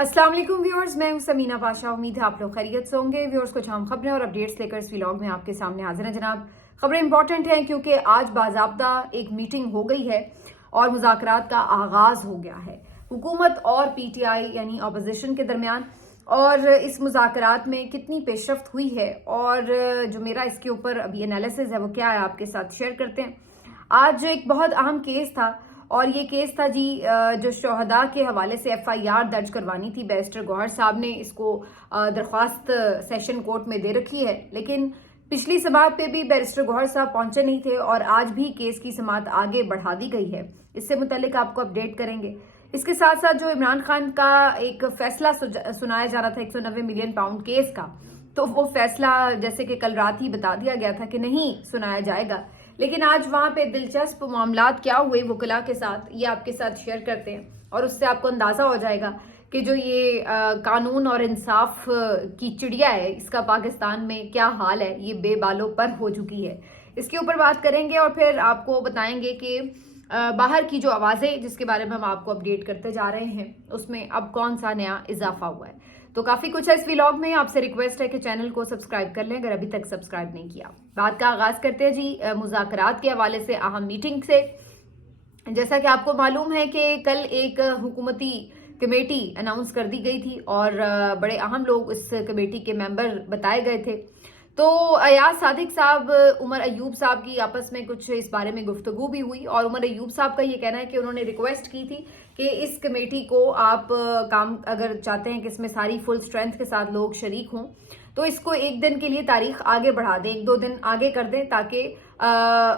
अस्सलाम वालेकुम व्यूअर्स, मैं हूं समीना पाशा। उम्मीद है आप लोग खैरियत से होंगे। व्यूअर्स, कुछ अहम खबरें और अपडेट्स लेकर इस व्लॉग में आपके सामने हाजिर हैं जनाब। खबरें इंपॉर्टेंट हैं क्योंकि आज बाज़ाब्ता एक मीटिंग हो गई है और मुज़ाकरात का आगाज हो गया है हुकूमत और पीटीआई यानी अपोजिशन के दरमियान। और इस मुज़ाकरात में कितनी पेशरफ्त हुई है और जो मेरा इसके ऊपर अभी एनालिसिस है वो क्या है, आपके साथ शेयर करते हैं। आज एक बहुत अहम केस था और ये केस था जी जो शोहदा के हवाले से एफआईआर दर्ज करवानी थी। बैरिस्टर गौहर साहब ने इसको दरख्वास्त सेशन कोर्ट में दे रखी है, लेकिन पिछली समाअत पे भी बैरिस्टर गौहर साहब पहुंचे नहीं थे और आज भी केस की समाअत आगे बढ़ा दी गई है। इससे मुतालिक आपको अपडेट करेंगे। इसके साथ साथ जो इमरान खान का एक फैसला सुनाया जा रहा था 190 मिलियन पाउंड केस का, तो वो फैसला जैसे कि कल रात ही बता दिया गया था कि नहीं सुनाया जाएगा, लेकिन आज वहां पे दिलचस्प मामलात क्या हुए वकला के साथ, ये आपके साथ शेयर करते हैं और उससे आपको अंदाजा हो जाएगा कि जो ये कानून और इंसाफ की चिड़िया है इसका पाकिस्तान में क्या हाल है। ये बेबालों पर हो चुकी है। इसके ऊपर बात करेंगे और फिर आपको बताएंगे कि बाहर की जो आवाजें जिसके बारे में हम आपको अपडेट करते जा रहे हैं उसमें अब कौन सा नया इजाफा हुआ है। तो काफी कुछ है इस व्लॉग में। आपसे रिक्वेस्ट है कि चैनल को सब्सक्राइब कर लें अगर अभी तक सब्सक्राइब नहीं किया। बात का आगाज करते हैं जी मुज़ाकरात के हवाले से अहम मीटिंग से। जैसा कि आपको मालूम है कि कल एक हुकूमती कमेटी अनाउंस कर दी गई थी और बड़े अहम लोग इस कमेटी के मेंबर बताए गए थे। तो अयाज सादिक साहब, उमर अयूब साहब की आपस में कुछ इस बारे में गुफ्तगू भी हुई और उमर अयूब साहब का ये कहना है कि उन्होंने रिक्वेस्ट की थी कि इस कमेटी को आप काम अगर चाहते हैं कि इसमें सारी फुल स्ट्रेंथ के साथ लोग शरीक हों तो इसको एक दिन के लिए तारीख आगे बढ़ा दें, 1-2 दिन आगे कर दें, ताकि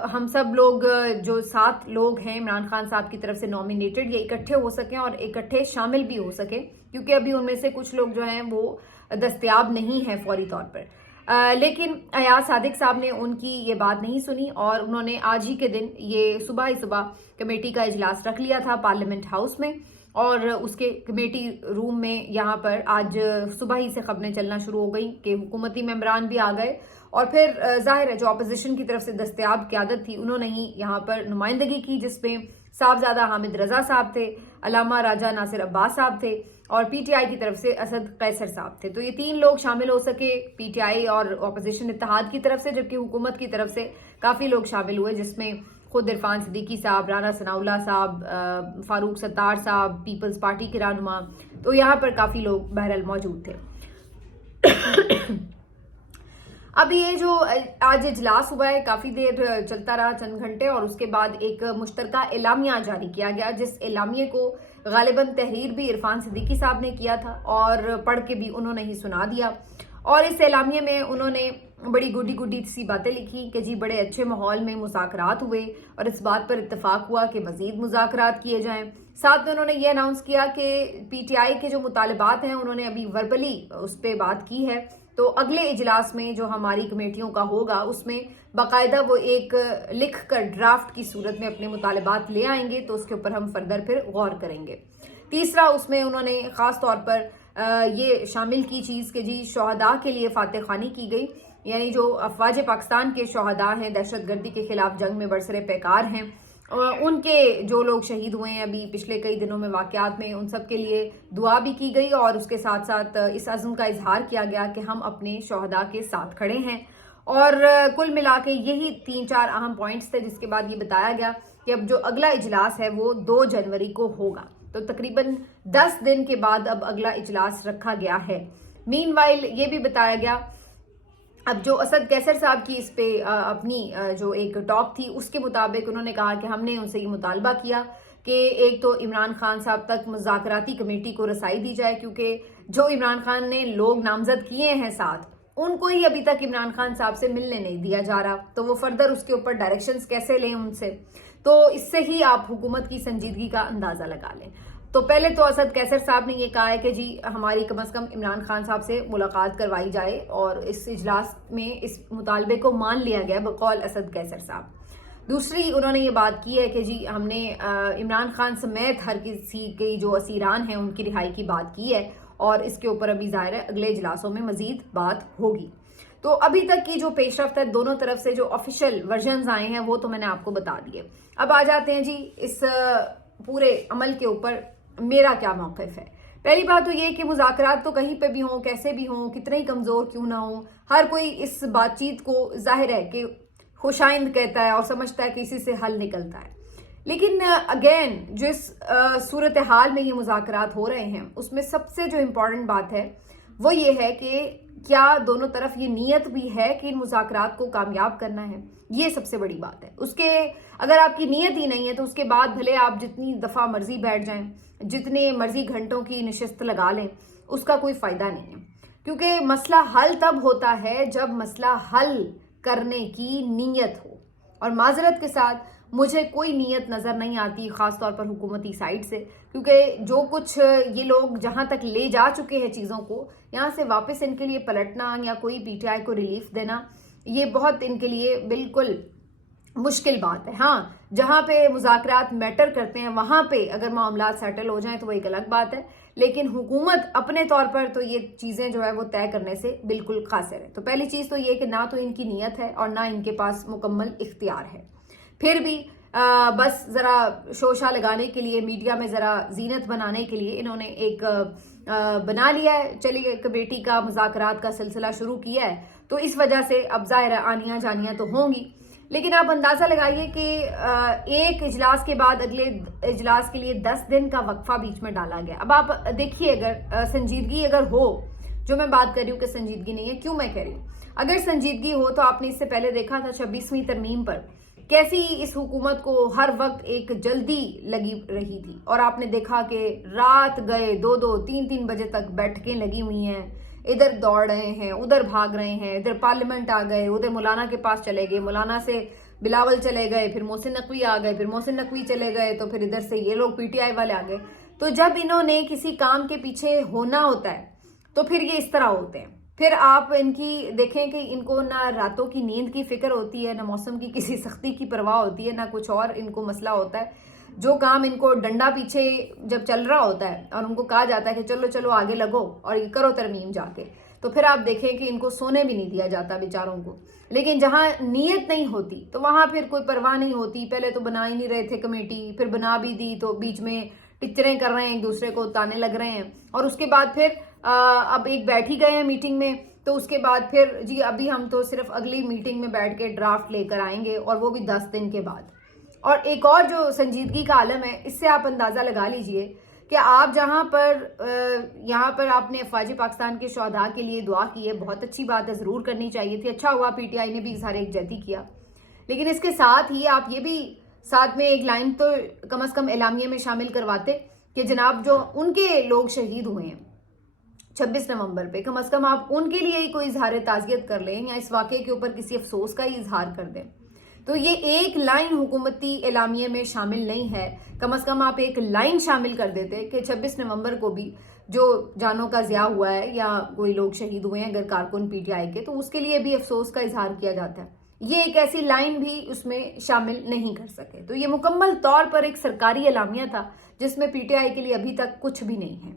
हम सब लोग जो 7 लोग हैं इमरान खान साहब की तरफ से नॉमिनेटेड, ये इकट्ठे हो सकें और इकट्ठे शामिल भी हो सकें, क्योंकि अभी उनमें से कुछ लोग जो हैं वो दस्तयाब नहीं है फौरी तौर पर। लेकिन अयाज सादिक साहब ने उनकी ये बात नहीं सुनी और उन्होंने आज ही के दिन ये सुबह ही सुबह कमेटी का इजलास रख लिया था पार्लियामेंट हाउस में और उसके कमेटी रूम में यहाँ पर आज सुबह ही से खबरें चलना शुरू हो गई कि हुकूमती मेंबरान भी आ गए और फिर जाहिर है जो अपोजिशन की तरफ से दस्तयाब क़यादत थी उन्होंने ही यहाँ पर नुमाइंदगी की, जिसमें साहबजादा हामिद रजा साहब थे, अलामा राजा नासिर अब्बास साहब थे और पीटीआई की तरफ से असद कैसर साहब थे। तो ये 3 लोग शामिल हो सके पीटीआई और अपोजिशन इत्तेहाद की तरफ से, जबकि हुकूमत की तरफ से काफी लोग शामिल हुए, जिसमें खुद इरफान सिद्दीकी साहब, राना सनाउल्लाह साहब, फारूक सत्तार साहब, पीपल्स पार्टी के रहनुमा, तो यहाँ पर काफी लोग बहरहाल मौजूद थे। अब ये जो आज इजलास हुआ है काफी देर चलता रहा, चंद घंटे, और उसके बाद एक मुश्तरका एलामिया जारी किया गया, जिस एलामिया को गालिबन तहरीर भी इरफान सिद्दीकी साहब ने किया था और पढ़ के भी उन्होंने ही सुना दिया। और इस एलामिया में उन्होंने बड़ी गुडी गुडी सी बातें लिखी कि जी बड़े अच्छे माहौल में मुज़ाकरात हुए और इस बात पर इत्तेफाक हुआ कि मजीद मुज़ाकरात किए जाएं। साथ में उन्होंने ये अनाउंस किया कि पीटीआई के जो मुतालबात हैं उन्होंने अभी वर्बली उस पर बात की है, तो अगले इजलास में जो हमारी कमेटियों का होगा उसमें बाकायदा वो एक लिख कर ड्राफ्ट की सूरत में अपने मुतालबात ले आएंगे, तो उसके ऊपर हम फर्दर फिर गौर करेंगे। तीसरा, उसमें उन्होंने खास तौर पर ये शामिल की चीज़ कि जी शोहदा के लिए फातह खानी की गई, यानी जो अफवाज पाकिस्तान के शोहदा हैं, दहशतगर्दी के खिलाफ जंग में बरसरे पैकार हैं, उनके जो लोग शहीद हुए हैं अभी पिछले कई दिनों में वाकयात में, उन सब के लिए दुआ भी की गई और उसके साथ साथ इस अज़्म का इजहार किया गया कि हम अपने शोहदा के साथ खड़े हैं। और कुल मिला के यही 3-4 अहम पॉइंट्स थे, जिसके बाद ये बताया गया कि अब जो अगला इजलास है वो 2 जनवरी को होगा, तो तकरीबन 10 दिन के बाद अब अगला इजलास रखा गया है। मीनवाइल ये भी बताया गया, अब जो असद कैसर साहब की इस पे अपनी जो एक टॉक थी उसके मुताबिक उन्होंने कहा कि हमने उनसे ये मुतालबा किया कि एक तो इमरान खान साहब तक मुज़ाकराती कमेटी को रसाई दी जाए, क्योंकि जो इमरान खान ने लोग नामजद किए हैं साथ, उनको ही अभी तक इमरान खान साहब से मिलने नहीं दिया जा रहा, तो वो फर्दर उसके ऊपर डायरेक्शंस कैसे लें उनसे, तो इससे ही आप हुकूमत की संजीदगी का अंदाजा लगा लें। तो पहले तो असद कैसर साहब ने ये कहा है कि जी हमारी कम से कम इमरान खान साहब से मुलाकात करवाई जाए और इस इजलास में इस मुतालबे को मान लिया गया बकौल असद कैसर साहब। दूसरी, उन्होंने ये बात की है कि जी हमने इमरान खान समेत हर किसी के जो असीरान हैं उनकी रिहाई की बात की है और इसके ऊपर अभी जाहिर है अगले इजलासों में मजीद बात होगी। तो अभी तक की जो पेशरफ्त है दोनों तरफ से जो ऑफिशियल वर्जन्स आए हैं वो तो मैंने आपको बता दिए। अब आ जाते हैं जी इस पूरे अमल के ऊपर मेरा क्या मौक़िफ़ है। पहली बात तो ये कि मुज़ाकरात तो कहीं पे भी हों, कैसे भी हों, कितने ही कमज़ोर क्यों ना हो, हर कोई इस बातचीत को ज़ाहिर है कि खुशाइंद कहता है और समझता है कि इसी से हल निकलता है। लेकिन अगेन जिस सूरत हाल में ये मुज़ाकरात हो रहे हैं उसमें सबसे जो इम्पोर्टेंट बात है वो ये है कि क्या दोनों तरफ ये नीयत भी है कि इन मुज़ाकरात को कामयाब करना है। ये सबसे बड़ी बात है। उसके अगर आपकी नीयत ही नहीं है तो उसके बाद भले आप जितनी दफ़ा मर्जी बैठ जाएं, जितने मर्जी घंटों की नशिस्त लगा लें, उसका कोई फ़ायदा नहीं है, क्योंकि मसला हल तब होता है जब मसला हल करने की नीयत हो। और माजरत के साथ मुझे कोई नीयत नज़र नहीं आती, ख़ास तौर पर हुकूमती साइड से, क्योंकि जो कुछ ये लोग जहाँ तक ले जा चुके हैं चीज़ों को, यहाँ से वापस इनके लिए पलटना या कोई पीटीआई को रिलीफ देना, ये बहुत इनके लिए बिल्कुल मुश्किल बात है। हाँ, जहाँ पे मुज़ाकरात मैटर करते हैं वहाँ पे अगर मामला सेटल हो जाएं तो वो एक अलग बात है, लेकिन हुकूमत अपने तौर पर तो ये चीज़ें जो है वो तय करने से बिल्कुल कासिर है। तो पहली चीज़ तो ये कि ना तो इनकी नीयत है और ना इनके पास मुकम्मल इख्तियार है। फिर भी बस ज़रा शोशा लगाने के लिए, मीडिया में ज़रा जीनत बनाने के लिए इन्होंने एक बना लिया है, चलिए कमेटी का मुज़ाकरात का सिलसिला शुरू किया है, तो इस वजह से अब ज़ाहिर आनियाँ जानियाँ तो होंगी। लेकिन आप अंदाज़ा लगाइए कि एक इजलास के बाद अगले इजलास के लिए 10 दिन का वक्फा बीच में डाला गया। अब आप देखिए, अगर संजीदगी अगर हो, जो मैं बात कर रही हूँ कि संजीदगी नहीं है, क्यों मैं कह रही हूँ, अगर संजीदगी हो तो आपने इससे पहले देखा था 26वीं तरमीम पर कैसी इस हुकूमत को हर वक्त एक जल्दी लगी रही थी, और आपने देखा कि रात गए 2-2, 3-3 बजे तक बैठकें लगी हुई हैं, इधर दौड़ रहे हैं, उधर भाग रहे हैं, इधर पार्लियामेंट आ गए, उधर मौलाना के पास चले गए, मौलाना से बिलावल चले गए, फिर मोहसिन नकवी आ गए, फिर मोहसिन नकवी चले गए, तो फिर इधर से ये लोग पीटीआई वाले आ गए। तो जब इन्होंने किसी काम के पीछे होना होता है तो फिर ये इस तरह होते हैं। फिर आप इनकी देखें कि इनको ना रातों की नींद की फिक्र होती है, ना मौसम की किसी सख्ती की परवाह होती है, ना कुछ और इनको मसला होता है। जो काम इनको डंडा पीछे जब चल रहा होता है और उनको कहा जाता है कि चलो चलो आगे लगो और ये करो तरमीम जाके, तो फिर आप देखें कि इनको सोने भी नहीं दिया जाता बेचारों को। लेकिन जहां नीयत नहीं होती तो वहां फिर कोई परवाह नहीं होती। पहले तो बना ही नहीं रहे थे कमेटी, फिर बना भी दी तो बीच में टिचरें कर रहे हैं, एक दूसरे को ताने लग रहे हैं, और उसके बाद फिर अब एक बैठ ही गए हैं मीटिंग में, तो उसके बाद फिर जी अभी हम तो सिर्फ अगली मीटिंग में बैठ के ड्राफ्ट लेकर आएंगे, और वो भी 10 दिन के बाद। और एक और जो संजीदगी का आलम है, इससे आप अंदाज़ा लगा लीजिए कि आप जहां पर यहाँ पर आपने अफवाज पाकिस्तान के शहदा के लिए दुआ की है, बहुत अच्छी बात है, ज़रूर करनी चाहिए थी, अच्छा हुआ पीटीआई ने भी इज़हार यकजहती किया। लेकिन इसके साथ ही आप ये भी साथ में एक लाइन तो कम से कम एलामिया में शामिल करवाते कि जनाब जो उनके लोग शहीद हुए हैं 26 नवंबर पे, कम से कम आप उनके लिए ही कोई इजहार ताज़ियत कर लें या इस वाक़े के ऊपर किसी अफसोस का ही इजहार कर दें। तो ये एक लाइन हुकूमती एलामिया में शामिल नहीं है। कम से कम आप एक लाइन शामिल कर देते कि 26 नवंबर को भी जो जानों का ज़िया हुआ है या कोई लोग शहीद हुए हैं अगर कारकुन पीटीआई के, तो उसके लिए भी अफसोस का इजहार किया जाता है। ये एक ऐसी लाइन भी उसमें शामिल नहीं कर सके। तो ये मुकम्मल तौर पर एक सरकारी एलामिया था जिसमें पीटीआई के लिए अभी तक कुछ भी नहीं है।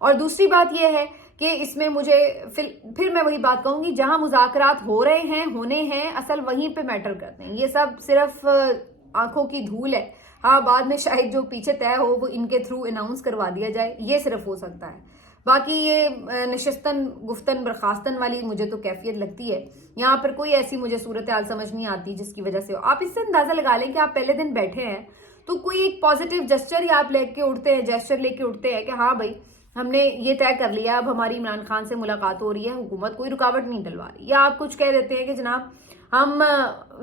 और दूसरी बात यह है कि इसमें मुझे फिर मैं वही बात कहूंगी, जहां मुज़ाकरात हो रहे हैं, होने हैं, असल वहीं पे मैटर करते हैं। ये सब सिर्फ आंखों की धूल है। हाँ, बाद में शायद जो पीछे तय हो वो इनके थ्रू अनाउंस करवा दिया जाए, ये सिर्फ हो सकता है। बाकी ये नशिस्तन गुफ्तन बर्खास्तन वाली मुझे तो कैफियत लगती है। यहाँ पर कोई ऐसी मुझे सूरत हाल समझ नहीं आती जिसकी वजह से आप इससे अंदाजा लगा लें कि आप पहले दिन बैठे हैं तो कोई एक पॉजिटिव जेस्चर ही आप लेके उठते हैं कि हाँ भाई हमने ये तय कर लिया, अब हमारी इमरान खान से मुलाकात हो रही है, हुकूमत कोई रुकावट नहीं डलवा रही। या आप कुछ कह देते हैं कि जनाब हम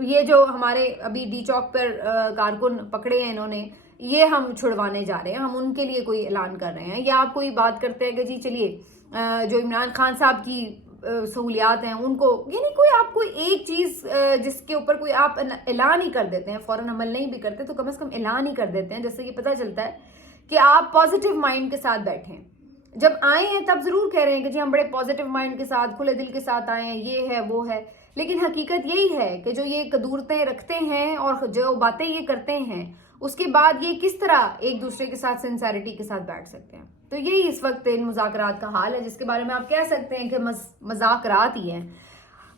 ये जो हमारे अभी डी चौक पर कारकुन पकड़े हैं इन्होंने, ये हम छुड़वाने जा रहे हैं, हम उनके लिए कोई ऐलान कर रहे हैं। या आप कोई बात करते हैं कि जी चलिए जो इमरान खान साहब की सहूलियात हैं उनको, यानी कोई आप कोई एक चीज़ जिसके ऊपर कोई आप ऐलान ही कर देते हैं, फ़ौरन अमल नहीं भी करते तो कम से कम ऐलान ही कर देते हैं, जिससे कि पता चलता है कि आप पॉजिटिव माइंड के साथ बैठे हैं। जब आए हैं तब जरूर कह रहे हैं कि जी हम बड़े पॉजिटिव माइंड के साथ, खुले दिल के साथ आए हैं, ये है वो है, लेकिन हकीकत यही है कि जो ये कदूरतें रखते हैं और जो बातें ये करते हैं उसके बाद ये किस तरह एक दूसरे के साथ सिंसेरिटी के साथ बैठ सकते हैं। तो यही इस वक्त इन मुज़ाकरात का हाल है, जिसके बारे में आप कह सकते हैं कि मज़ाकरात ही हैं।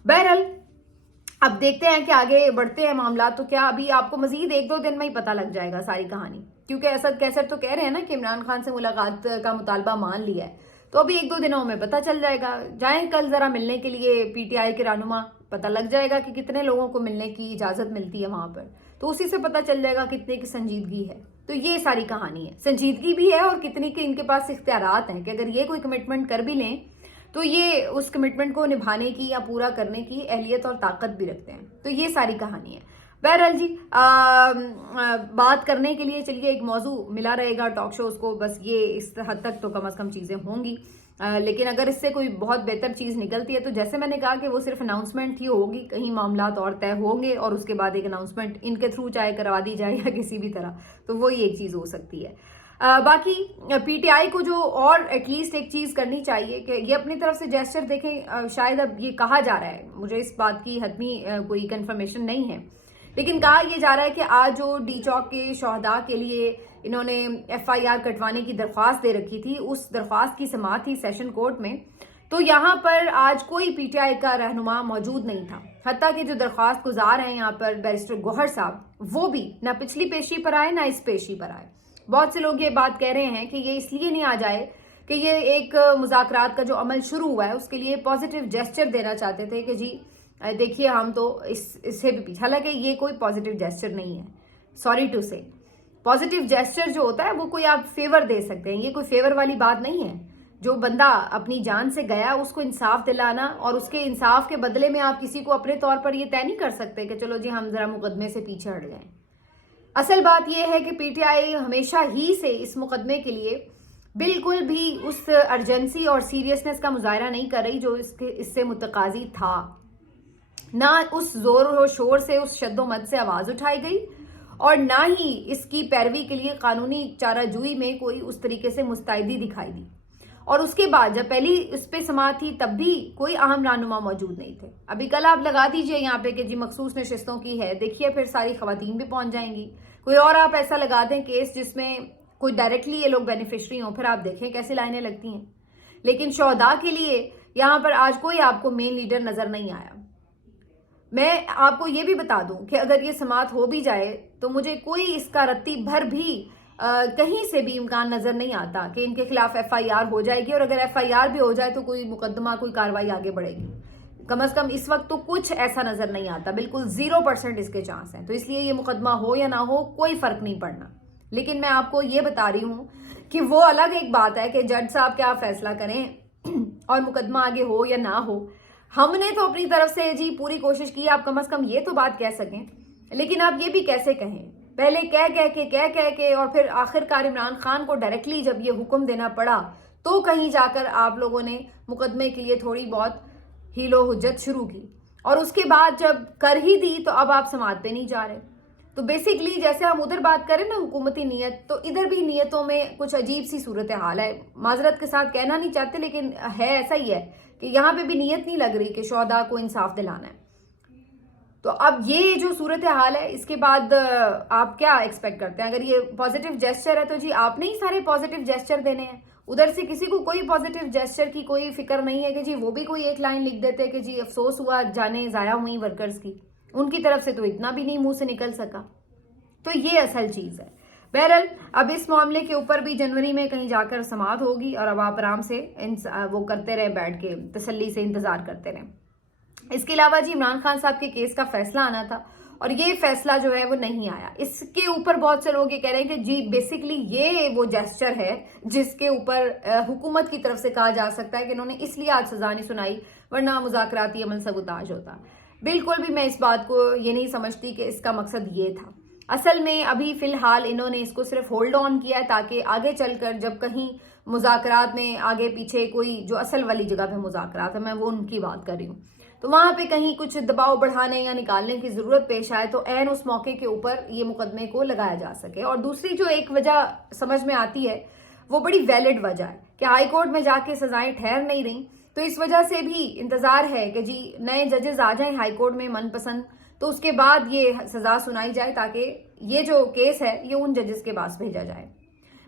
बहरहाल अब देखते हैं कि आगे बढ़ते हैं मामला, तो क्या अभी आपको मजीद 1-2 दिन में ही पता लग जाएगा सारी कहानी। کیونکہ اسد کیسر تو کہہ رہے ہیں نا کہ عمران خان سے ملاقات کا مطالبہ مان لیا ہے، تو ابھی 1-2 دنوں میں پتہ چل جائے گا. جائیں کل ذرا ملنے کے لیے پی ٹی آئی کے رہنما، پتہ لگ جائے گا کہ کتنے لوگوں کو ملنے کی اجازت ملتی ہے وہاں پر، تو اسی سے پتہ چل جائے گا کتنے کی سنجیدگی ہے. تو یہ ساری کہانی ہے، سنجیدگی بھی ہے اور کتنی کے ان کے پاس اختیارات ہیں کہ اگر یہ کوئی کمٹمنٹ کر بھی لیں تو یہ اس کمٹمنٹ کو نبھانے کی یا پورا کرنے کی اہلیت اور طاقت بھی رکھتے ہیں. تو یہ ساری کہانی ہے. بہرحال جی بات کرنے کے لیے چلیے ایک موضوع ملا رہے گا ٹاک شوز کو، بس یہ اس حد تک تو کم از کم چیزیں ہوں گی. لیکن اگر اس سے کوئی بہت بہتر چیز نکلتی ہے تو جیسے میں نے کہا کہ وہ صرف اناؤنسمنٹ ہی ہوگی، کہیں معاملات اور طے ہوں گے اور اس کے بعد ایک اناؤنسمنٹ ان کے تھرو چاہے کروا دی جائے یا کسی بھی طرح، تو وہی ایک چیز ہو سکتی ہے. باقی پی ٹی آئی کو جو اور ایٹ لیسٹ ایک چیز کرنی چاہیے کہ یہ اپنی طرف سے جیسچر دیکھیں، شاید اب یہ کہا جا رہا ہے، مجھے اس بات کی حتمی کوئی کنفرمیشن نہیں ہے، لیکن کہا یہ جا رہا ہے کہ آج جو ڈی چوک کے شہداء کے لیے انہوں نے ایف آئی آر کٹوانے کی درخواست دے رکھی تھی، اس درخواست کی سماعت تھی سیشن کورٹ میں، تو یہاں پر آج کوئی پی ٹی آئی کا رہنما موجود نہیں تھا. حتیٰ کہ جو درخواست گزار ہیں یہاں پر بیرسٹر گوہر صاحب، وہ بھی نہ پچھلی پیشی پر آئے نہ اس پیشی پر آئے. بہت سے لوگ یہ بات کہہ رہے ہیں کہ یہ اس لیے نہیں آ جائے کہ یہ ایک مذاکرات کا جو عمل شروع ہوا ہے اس کے لیے پازیٹیو جیسچر دینا چاہتے تھے کہ جی دیکھیے ہم تو اس سے بھی پیچھے. حالانکہ یہ کوئی پازیٹیو جیسچر نہیں ہے، سوری ٹو سے. پازیٹیو جیسچر جو ہوتا ہے وہ کوئی آپ فیور دے سکتے ہیں، یہ کوئی فیور والی بات نہیں ہے. جو بندہ اپنی جان سے گیا اس کو انصاف دلانا اور اس کے انصاف کے بدلے میں آپ کسی کو اپنے طور پر یہ طے نہیں کر سکتے کہ چلو جی ہم ذرا مقدمے سے پیچھے ہٹ جائیں. اصل بات یہ ہے کہ پی ٹی آئی ہمیشہ ہی سے اس مقدمے کے لیے بالکل بھی اس ارجنسی اور سیریسنس کا مظاہرہ نہیں کر رہی جو اس سے متقاضی تھا. نہ اس زور و شور سے، اس شد و مد سے آواز اٹھائی گئی اور نہ ہی اس کی پیروی کے لیے قانونی چارہ جوئی میں کوئی اس طریقے سے مستعدی دکھائی دی. اور اس کے بعد جب پہلی اس پہ سماعت تھی تب بھی کوئی اہم رہنما موجود نہیں تھے. ابھی کل آپ لگا دیجئے یہاں پہ کہ جی مخصوص نشستوں کی ہے، دیکھیے پھر ساری خواتین بھی پہنچ جائیں گی. کوئی اور آپ ایسا لگا دیں کیس جس میں کوئی ڈائریکٹلی یہ لوگ بینیفیشری ہوں، پھر آپ دیکھیں کیسی لائنیں لگتی ہیں. لیکن شہداء کے لیے یہاں پر آج کوئی آپ کو مین لیڈر نظر نہیں آیا. میں آپ کو یہ بھی بتا دوں کہ اگر یہ سماعت ہو بھی جائے تو مجھے کوئی اس کا رتی بھر بھی کہیں سے بھی امکان نظر نہیں آتا کہ ان کے خلاف ایف آئی آر ہو جائے گی، اور اگر ایف آئی آر بھی ہو جائے تو کوئی مقدمہ، کوئی کاروائی آگے بڑھے گی. کم از کم اس وقت تو کچھ ایسا نظر نہیں آتا، بالکل 0% اس کے چانس ہیں. تو اس لیے یہ مقدمہ ہو یا نہ ہو کوئی فرق نہیں پڑنا. لیکن میں آپ کو یہ بتا رہی ہوں کہ وہ الگ ایک بات ہے کہ جج صاحب کیا فیصلہ کریں اور مقدمہ آگے ہو یا نہ ہو. ہم نے تو اپنی طرف سے جی پوری کوشش کی، آپ کم از کم یہ تو بات کہہ سکیں. لیکن آپ یہ بھی کیسے کہیں، پہلے کہہ کے اور پھر آخرکار عمران خان کو ڈائریکٹلی جب یہ حکم دینا پڑا تو کہیں جا کر آپ لوگوں نے مقدمے کے لیے تھوڑی بہت ہیل و حجت شروع کی، اور اس کے بعد جب کر ہی دی تو اب آپ سماعت پہ نہیں جا رہے. تو بیسیکلی جیسے ہم ادھر بات کریں نا حکومتی نیت، تو ادھر بھی نیتوں میں کچھ عجیب سی صورتحال ہے. معذرت کے ساتھ کہنا نہیں چاہتے لیکن ہے ایسا ہی ہے کہ یہاں پہ بھی نیت نہیں لگ رہی کہ شہداء کو انصاف دلانا ہے. تو اب یہ جو صورتحال ہے اس کے بعد آپ کیا ایکسپیکٹ کرتے ہیں؟ اگر یہ پازیٹیو جیسچر ہے تو جی آپ نے ہی سارے پازیٹیو جیسچر دینے ہیں. ادھر سے کسی کو کوئی پازیٹیو جیسچر کی کوئی فکر نہیں ہے کہ جی وہ بھی کوئی ایک لائن لکھ دیتے کہ جی افسوس ہوا جانیں ضائع ہوئی ورکرز کی. ان کی طرف سے تو اتنا بھی نہیں منہ سے نکل سکا. تو یہ اصل چیز ہے. بہرحال اب اس معاملے کے اوپر بھی جنوری میں کہیں جا کر سماعت ہوگی اور اب آپ آرام سے وہ کرتے رہے، بیٹھ کے تسلی سے انتظار کرتے رہے. اس کے علاوہ جی عمران خان صاحب کے کیس کا فیصلہ آنا تھا اور یہ فیصلہ جو ہے وہ نہیں آیا. اس کے اوپر بہت سے لوگ یہ کہہ رہے ہیں کہ جی بیسیکلی یہ وہ جیسچر ہے جس کے اوپر حکومت کی طرف سے کہا جا سکتا ہے کہ انہوں نے اس لیے آج سزا نہیں سنائی ورنہ مذاکراتی عمل سبوتاژ ہوتا. بالکل بھی میں اس بات کو یہ نہیں سمجھتی کہ اس کا مقصد یہ تھا. اصل میں ابھی فی الحال انہوں نے اس کو صرف ہولڈ آن کیا ہے تاکہ آگے چل کر جب کہیں مذاکرات میں آگے پیچھے کوئی جو اصل والی جگہ پہ مذاکرات ہے، میں وہ ان کی بات کر رہی ہوں، تو وہاں پہ کہیں کچھ دباؤ بڑھانے یا نکالنے کی ضرورت پیش آئے تو عین اس موقع کے اوپر یہ مقدمے کو لگایا جا سکے. اور دوسری جو ایک وجہ سمجھ میں آتی ہے وہ بڑی ویلڈ وجہ ہے کہ ہائی کورٹ میں جا کے سزائیں ٹھہر نہیں رہی، تو اس وجہ سے بھی انتظار ہے کہ جی نئے ججز آ جائیں ہائی کورٹ میں من پسند، تو اس کے بعد یہ سزا سنائی جائے تاکہ یہ جو کیس ہے یہ ان ججز کے پاس بھیجا جائے.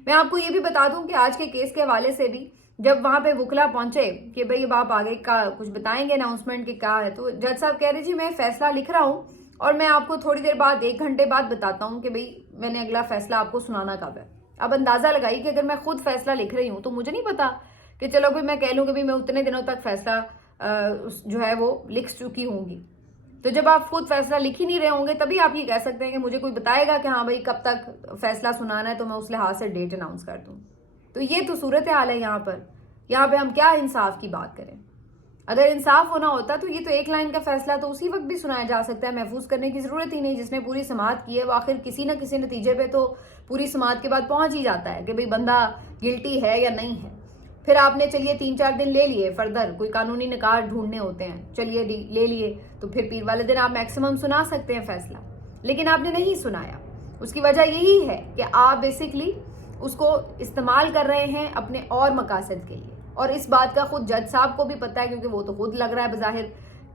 میں آپ کو یہ بھی بتا دوں کہ آج کے کیس کے حوالے سے بھی جب وہاں پہ وکلا پہنچے کہ بھئی اب آپ آگے کا کچھ بتائیں گے اناؤنسمنٹ کی کیا ہے، تو جج صاحب کہہ رہے جی میں فیصلہ لکھ رہا ہوں اور میں آپ کو تھوڑی دیر بعد 1 گھنٹے بعد بتاتا ہوں کہ بھئی میں نے اگلا فیصلہ آپ کو سنانا کب ہے. اب اندازہ لگائی کہ اگر میں خود فیصلہ لکھ رہی ہوں تو مجھے نہیں پتا کہ چلو بھی میں کہہ لوں کہ بھی میں اتنے دنوں تک فیصلہ جو ہے وہ لکھ چکی ہوں گی. تو جب آپ خود فیصلہ لکھ ہی نہیں رہے ہوں گے تبھی آپ یہ کہہ سکتے ہیں کہ مجھے کوئی بتائے گا کہ ہاں بھائی کب تک فیصلہ سنانا ہے تو میں اس لحاظ سے ڈیٹ اناؤنس کر دوں. تو یہ تو صورتحال ہے یہاں پہ ہم کیا انصاف کی بات کریں. اگر انصاف ہونا ہوتا تو یہ تو 1 لائن کا فیصلہ تو اسی وقت بھی سنایا جا سکتا ہے, محفوظ کرنے کی ضرورت ہی نہیں. جس نے پوری سماعت کی ہے وہ آخر کسی نہ کسی نتیجے پہ تو پوری سماعت کے بعد پہنچ ہی جاتا ہے کہ بھئی بندہ گلٹی ہے یا نہیں ہے. پھر آپ نے چلیے 3-4 دن لے لیے فردر, کوئی قانونی نکات ڈھونڈنے ہوتے ہیں, چلیے لے لیے, تو پھر پیر والے دن آپ میکسیمم سنا سکتے ہیں فیصلہ. لیکن آپ نے نہیں سنایا. اس کی وجہ یہی ہے کہ آپ بیسکلی اس کو استعمال کر رہے ہیں اپنے اور مقاصد کے لیے, اور اس بات کا خود جج صاحب کو بھی پتہ ہے, کیونکہ وہ تو خود لگ رہا ہے بظاہر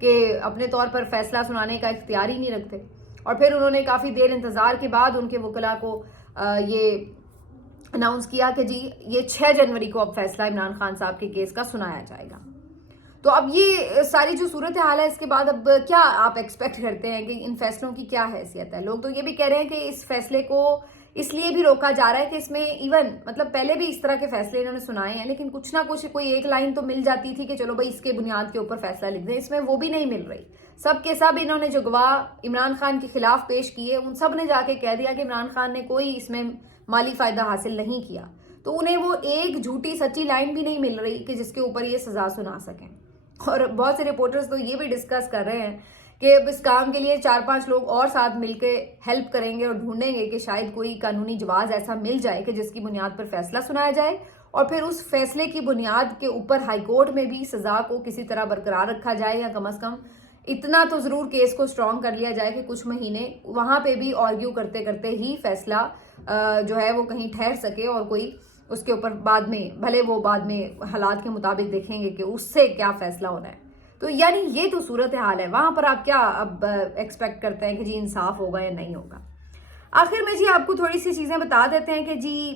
کہ اپنے طور پر فیصلہ سنانے کا اختیار ہی نہیں رکھتے. اور پھر انہوں نے کافی دیر انتظار کے بعد ان کے وکلاء کو یہ اناؤنس کیا کہ جی یہ 6 جنوری کو اب فیصلہ عمران خان صاحب کے کیس کا سنایا جائے گا. تو اب یہ ساری جو صورتحال ہے اس کے بعد اب کیا آپ ایکسپیکٹ کرتے ہیں کہ ان فیصلوں کی کیا حیثیت ہے. لوگ تو یہ بھی کہہ رہے ہیں کہ اس فیصلے کو اس لیے بھی روکا جا رہا ہے کہ اس میں ایون مطلب پہلے بھی اس طرح کے فیصلے انہوں نے سنائے ہیں, لیکن کچھ نہ کچھ کوئی 1 لائن تو مل جاتی تھی کہ چلو بھائی اس کے بنیاد کے اوپر فیصلہ لکھ دیں. اس میں وہ بھی نہیں مل رہی. سب کے سب انہوں نے جو گواہ عمران خان کے خلاف پیش کیے ان سب نے جا کے کہہ دیا کہ عمران خان نے کوئی اس میں مالی فائدہ حاصل نہیں کیا. تو انہیں وہ ایک جھوٹی سچی لائن بھی نہیں مل رہی کہ جس کے اوپر یہ سزا سنا سکیں. اور بہت سے رپورٹرز تو یہ بھی ڈسکس کر رہے ہیں کہ اب اس کام کے لیے 4-5 لوگ اور ساتھ مل کے ہیلپ کریں گے اور ڈھونڈیں گے کہ شاید کوئی قانونی جواز ایسا مل جائے کہ جس کی بنیاد پر فیصلہ سنایا جائے, اور پھر اس فیصلے کی بنیاد کے اوپر ہائی کورٹ میں بھی سزا کو کسی طرح برقرار رکھا جائے, یا کم از کم اتنا تو ضرور کیس کو سٹرونگ کر لیا جائے کہ کچھ مہینے وہاں پہ بھی آرگیو کرتے کرتے ہی فیصلہ جو ہے وہ کہیں ٹھہر سکے, اور کوئی اس کے اوپر بعد میں بھلے وہ بعد میں حالات کے مطابق دیکھیں گے کہ اس سے کیا فیصلہ ہونا ہے. تو یعنی یہ تو صورتحال ہے. وہاں پر آپ کیا اب ایکسپیکٹ کرتے ہیں کہ جی انصاف ہوگا یا نہیں ہوگا. آخر میں جی آپ کو تھوڑی سی چیزیں بتا دیتے ہیں کہ جی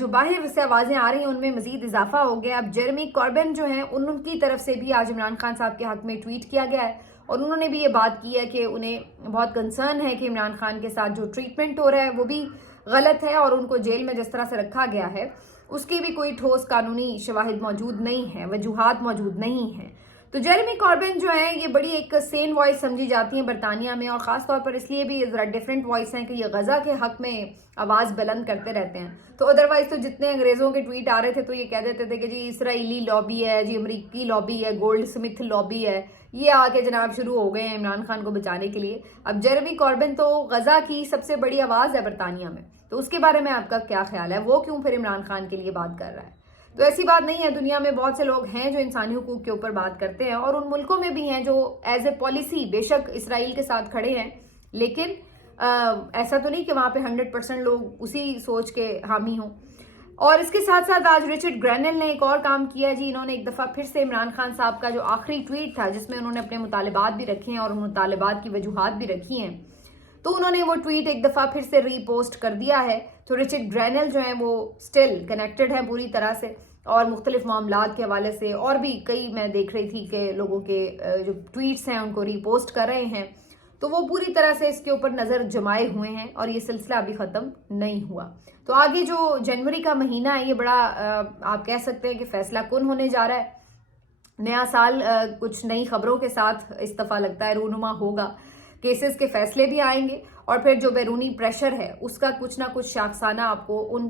جو باہر سے آوازیں آ رہی ہیں ان میں مزید اضافہ ہو گیا. اب جیرمی کاربن جو ہیں ان کی طرف سے بھی آج عمران خان صاحب کے حق میں ٹویٹ کیا گیا ہے, اور انہوں نے بھی یہ بات کی ہے کہ انہیں بہت کنسرن ہے کہ عمران خان کے ساتھ جو ٹریٹمنٹ ہو رہا ہے وہ بھی غلط ہے, اور ان کو جیل میں جس طرح سے رکھا گیا ہے اس کی بھی کوئی ٹھوس قانونی شواہد موجود نہیں ہیں, وجوہات موجود نہیں ہیں. تو جیرمی کاربن جو ہیں یہ بڑی ایک سین وائس سمجھی جاتی ہیں برطانیہ میں, اور خاص طور پر اس لیے بھی ذرا ڈیفرنٹ وائس ہیں کہ یہ غزہ کے حق میں آواز بلند کرتے رہتے ہیں. تو ادروائز تو جتنے انگریزوں کے ٹویٹ آ رہے تھے تو یہ کہہ دیتے تھے کہ جی اسرائیلی لابی ہے, جی امریکی لابی ہے, گولڈ سمتھ لابی ہے, یہ آ کے جناب شروع ہو گئے ہیں عمران خان کو بچانے کے لیے. اب جیرمی کاربن تو غزہ کی سب سے بڑی آواز ہے برطانیہ میں, تو اس کے بارے میں آپ کا کیا خیال ہے؟ وہ کیوں پھر عمران خان کے لیے بات کر رہا ہے؟ تو ایسی بات نہیں ہے, دنیا میں بہت سے لوگ ہیں جو انسانی حقوق کے اوپر بات کرتے ہیں, اور ان ملکوں میں بھی ہیں جو ایز اے پالیسی بے شک اسرائیل کے ساتھ کھڑے ہیں, لیکن ایسا تو نہیں کہ وہاں پہ 100% لوگ اسی سوچ کے حامی ہوں. اور اس کے ساتھ ساتھ آج رچرڈ گرینل نے ایک اور کام کیا جی. انہوں نے ایک دفعہ پھر سے عمران خان صاحب کا جو آخری ٹویٹ تھا جس میں انہوں نے اپنے مطالبات بھی رکھے ہیں اور ان مطالبات کی وجوہات بھی رکھی ہیں, تو انہوں نے وہ ٹویٹ ایک دفعہ پھر سے ری پوسٹ کر دیا ہے. تو رچرڈ گرینل جو ہیں وہ سٹل کنیکٹڈ ہیں پوری طرح سے, اور مختلف معاملات کے حوالے سے اور بھی کئی میں دیکھ رہی تھی کہ لوگوں کے جو ٹویٹس ہیں ان کو ری پوسٹ کر رہے ہیں. تو وہ پوری طرح سے اس کے اوپر نظر جمائے ہوئے ہیں, اور یہ سلسلہ ابھی ختم نہیں ہوا. تو آگے جو جنوری کا مہینہ ہے یہ بڑا آپ کہہ سکتے ہیں کہ فیصلہ کن ہونے جا رہا ہے. نیا سال کچھ نئی خبروں کے ساتھ اس دفعہ لگتا ہے رونما ہوگا. کیسز کے فیصلے بھی آئیں گے, اور پھر جو بیرونی پریشر ہے اس کا کچھ نہ کچھ شاخسانہ آپ کو ان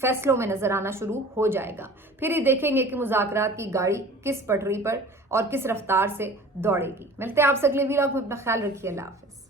فیصلوں میں نظر آنا شروع ہو جائے گا. پھر ہی دیکھیں گے کہ مذاکرات کی گاڑی کس پٹری پر اور کس رفتار سے دوڑے گی. ملتے ہیں آپ سے اگلے ویلاگ میں, اپنا خیال رکھیے. اللہ حافظ.